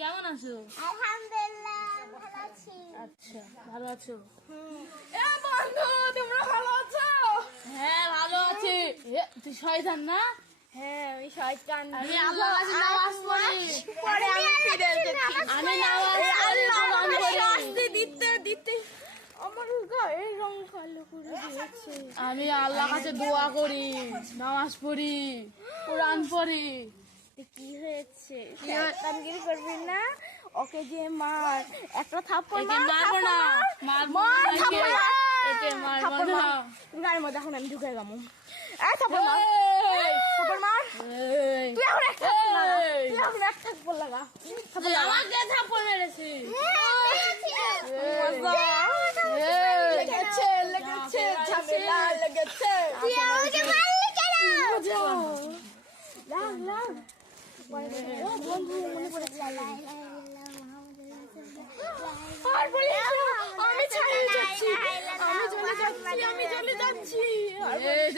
কেমন আছো? আলহামদুলিল্লাহ ভালো আছি। আচ্ছা, ভালো আছো? এ বন্ধু তোমরা ভালো আছো? হ্যাঁ, ভালো আছি। তুই শয়তান না? হ্যাঁ আমি শয়তান। আমি আল্লাহর কাছে নামাজ পড়ি। পরে আমি ফিরে এসেছি। আমি নামাজ এই পড়ি, আল্লাহ কোরআন আমাকে পড়ি। শাস্তি দিতে দিতে আমার গায়ের রং কালো করে দিয়েছে। আমি আল্লাহর কাছে দোয়া করি, নামাজ পড়ি, কোরআন পড়ি। কি হয়েছে? শয়তানগিরি করবি না, ওকে যে মার, একটা থাপ্পড় একে মার, মারবো না, মারবো না একে। থাপ্পড় মার। একে মারবো থাপ্পড় না। মার। গাড়ির মধ্যে এখন আমি ঢুকে গেলাম। এই থাপ্পড় মার, এই, থাপ্পড় মার। এই, তুই এখন একটা থাপ্পড় লাগা, এই। তুই এখন একটা থাপ্পড় লাগা। তুই আমাকে থাপ্পড় মেরেছিস। মজা। এই, লেগেছে, লেগেছে, ঝামেলা লেগেছে। তুই আমাকে মারলি কেন? মজা। লাগ, লাগ। ও বন্ধু মনে পড়েছে। আর বলিস না, আমি ছাড়িয়ে যাচ্ছি, আমি চলে যাচ্ছি, আমি চলে যাচ্ছি। আর এই